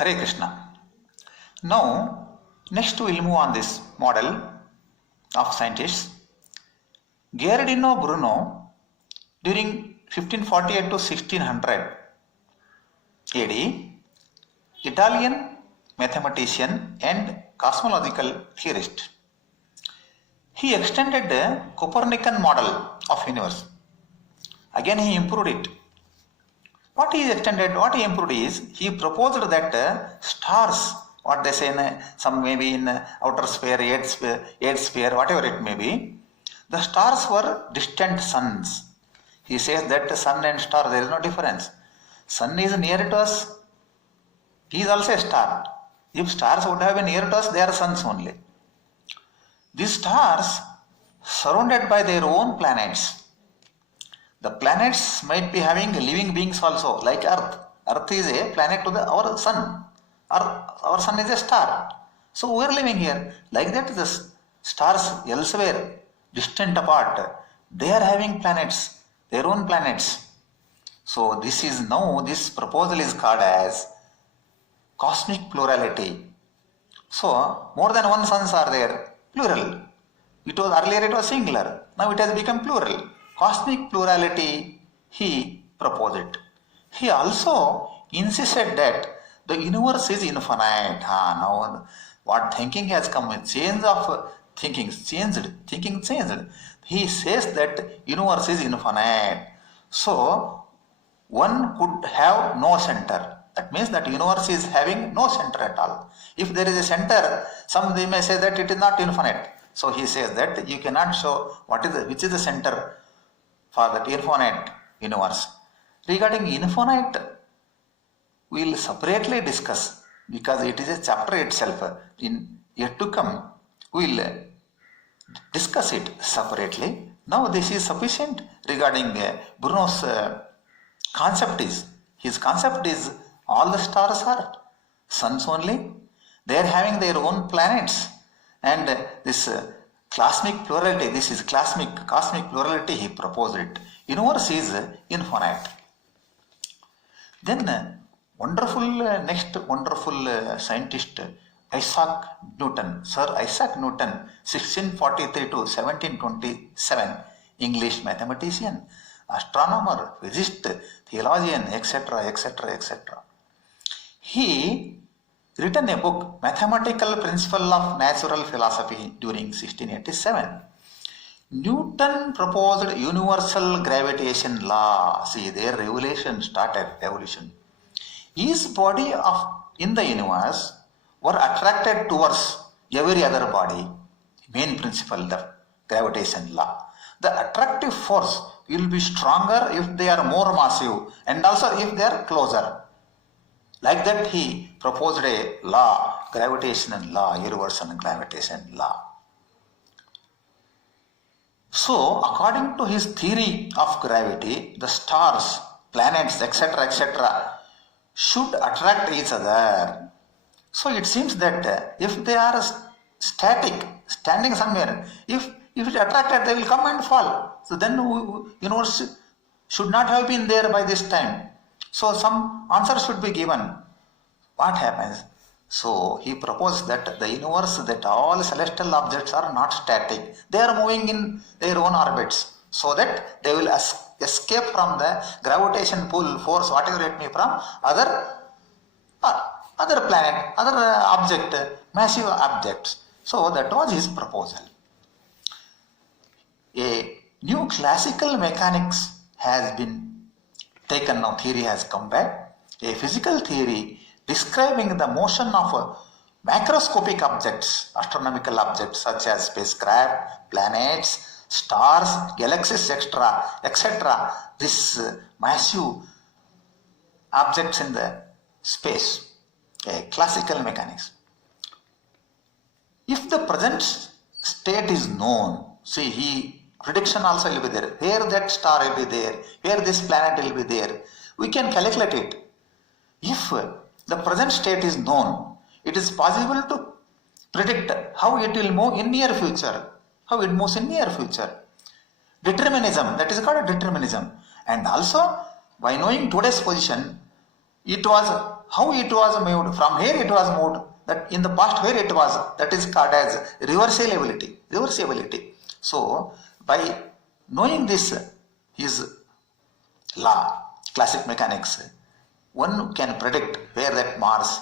Hare Krishna. Now, next we will move on this model of scientists. Bruno, during 1548 to 1600 AD, Italian mathematician and cosmological theorist. He extended the Copernican model of universe. Again he improved it. What he improved is, he proposed that stars, what they say in some maybe in outer sphere, eighth sphere, whatever it may be, the stars were distant suns. He says that sun and star, there is no difference. Sun is near to us, he is also a star. If stars would have been near to us, they are suns only. These stars surrounded by their own planets. The planets might be having living beings also, like Earth. Earth is a planet to our sun. Our sun is a star. So we are living here. Like that, the stars elsewhere, distant apart, they are having planets, their own planets. So this proposal is called as cosmic plurality. So more than one suns are there, plural. Earlier it was singular, now it has become plural. Cosmic plurality, he proposed. He also insisted that the universe is infinite. Now what thinking has come, a change of thinking changed. He says that universe is infinite. So one could have no center. That means that universe is having no center at all. If there is a center, they may say that it is not infinite. So he says that you cannot show which is the center for that infinite universe. Regarding infinite, we will separately discuss, because it is a chapter itself. In yet to come, we will discuss it separately. Now this is sufficient regarding Bruno's concept. His concept is all the stars are suns only. They are having their own planets, and this cosmic plurality, this is cosmic plurality, he proposed it. Universe is infinite. Then next wonderful scientist, Isaac Newton, Sir Isaac Newton, 1643 to 1727, English mathematician, astronomer, physicist, theologian, etc. He written a book, Mathematical Principle of Natural Philosophy, during 1687. Newton proposed universal gravitation law. See, their revolution started. Each body in the universe were attracted towards every other body. Main principle, the gravitation law. The attractive force will be stronger if they are more massive, and also if they are closer. Like that, he proposed a law, gravitational law, universal gravitation law. So, according to his theory of gravity, the stars, planets, etc. should attract each other. So, it seems that if they are static, standing somewhere, if it attracted, they will come and fall. So, then universe should not have been there by this time. So some answer should be given. What happens? So he proposed that the universe, that all celestial objects are not static. They are moving in their own orbits, so that they will escape from the gravitation pull force, whatever it may from other planet, other object, massive objects. So that was his proposal. A new classical mechanics has been taken now, theory has come back. A physical theory describing the motion of macroscopic objects, astronomical objects such as spacecraft, planets, stars, galaxies, etc. This massive objects in the space, a classical mechanics. If the present state is known, see, prediction also will be there, where that star will be there, where this planet will be there, we can calculate it. If the present state is known, it is possible to predict how it will move in near future, how it moves in near future. Determinism, that is called determinism. And also, by knowing today's position, it was how it was moved, from here it was moved, that in the past where it was, that is called as reversibility. So by knowing this, his law, classic mechanics, one can predict where that Mars,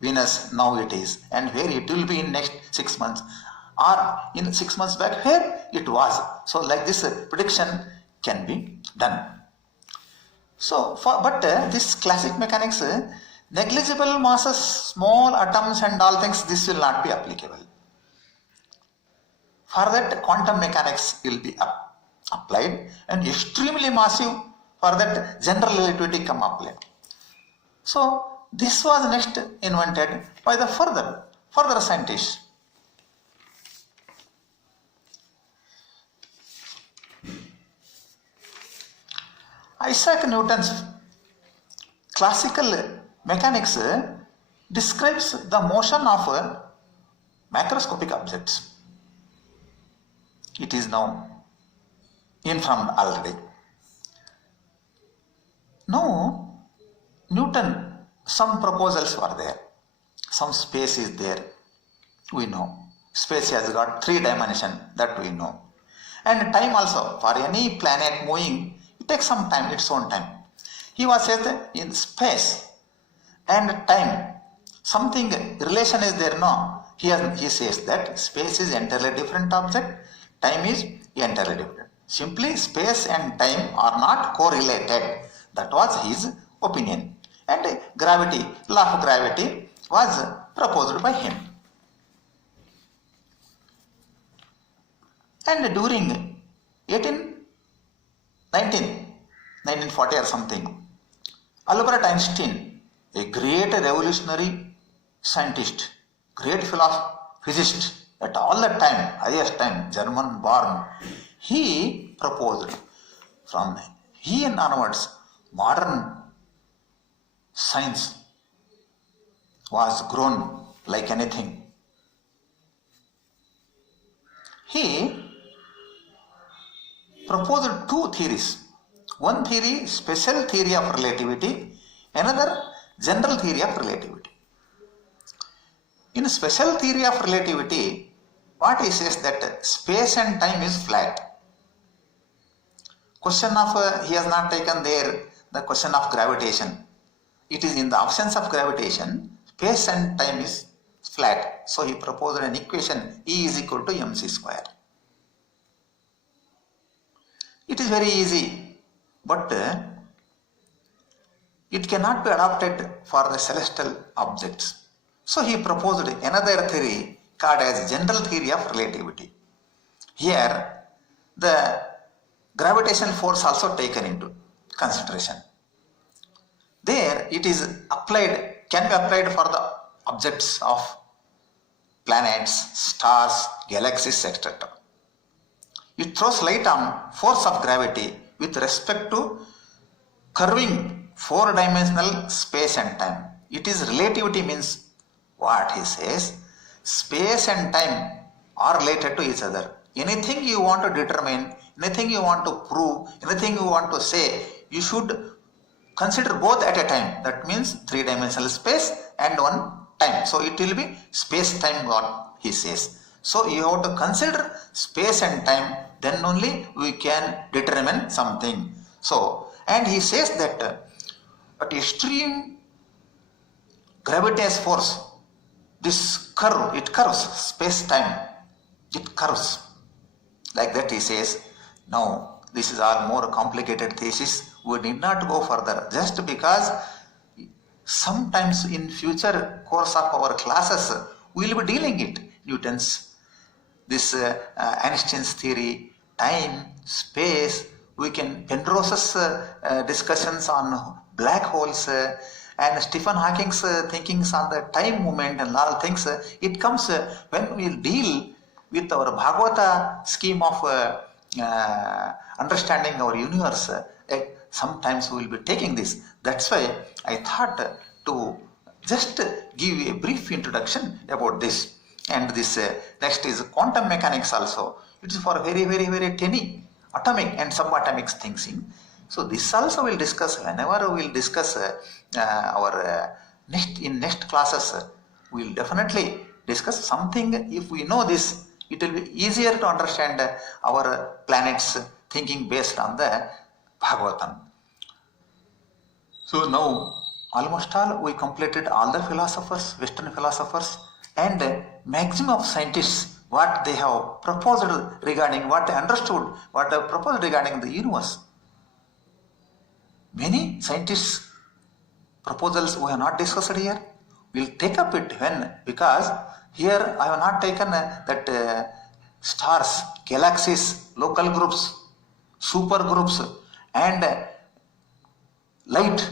Venus now it is, and where it will be in next 6 months, or in 6 months back where it was. So like this prediction can be done. So but this classic mechanics, negligible masses, small atoms and all things, this will not be applicable. For that quantum mechanics will be applied, and extremely massive, for that general relativity come applied. So this was next invented by the further scientists. Isaac Newton's classical mechanics describes the motion of macroscopic objects. It is now informed already. Now, Newton, some proposals were there. Some space is there, we know. Space has got 3 dimensions, that we know. And time also, for any planet moving, it takes some time, its own time. He was said that in space and time, something relation is there, no? He says that space is entirely different object, time is entirely different. Simply space and time are not correlated. That was his opinion. And gravity, law of gravity was proposed by him. And during 1940 or something, Albert Einstein, a great revolutionary scientist, great physicist at all that time, highest time, German born, he proposed, from he and onwards, modern science was grown like anything. He proposed 2 theories. One theory, special theory of relativity, another general theory of relativity. In special theory of relativity, what he says that space and time is flat. Question of, he has not taken there the question of gravitation. It is in the absence of gravitation, space and time is flat. So he proposed an equation, E is equal to mc square. It is very easy, but it cannot be adopted for the celestial objects. So he proposed another theory called as general theory of relativity. Here the gravitational force also taken into consideration. There it is applied, can be applied for the objects of planets, stars, galaxies, etc. It throws light on force of gravity with respect to curving 4-dimensional space and time. It is relativity means what he says, space and time are related to each other. Anything you want to determine, anything you want to prove, anything you want to say, you should consider both at a time. That means 3-dimensional space and 1 time. So it will be space-time what he says. So you have to consider space and time, then only we can determine something. So, and he says that at extreme gravitational force, this curve, it curves space-time, it curves. Like that he says. Now, this is all more complicated thesis. We need not go further, just because sometimes in future course of our classes, we will be dealing it. Newton's, this Einstein's theory, time, space, we can Penrose's discussions on black holes, and Stephen Hawking's thinkings on the time movement and all things. It comes when we deal with our Bhagavata scheme of understanding our universe. Sometimes we will be taking this. That's why I thought to just give a brief introduction about this. And this next is quantum mechanics also. It is for very, very, very tiny atomic and subatomic things. So this also we'll discuss whenever we will discuss our next classes we will definitely discuss something. If we know this, it will be easier to understand our planets thinking based on the Bhagavatam. So now almost all we completed all the philosophers, Western philosophers, and maximum of scientists, what they have proposed regarding, what they understood, what they have proposed regarding the universe. Many scientists' proposals we have not discussed here. We will take up it when, because here I have not taken that stars, galaxies, local groups, super groups, and light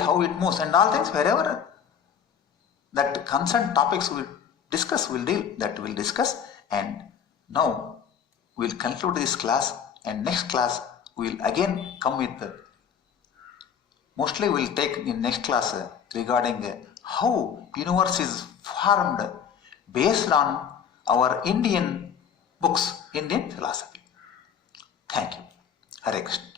how it moves, and all things. Wherever that concerned topics we discuss, we'll discuss. And now we'll conclude this class, and next class we'll again come with mostly we'll take in next class regarding how universe is formed based on our Indian books, Indian philosophy. Thank you. Hare Krishna.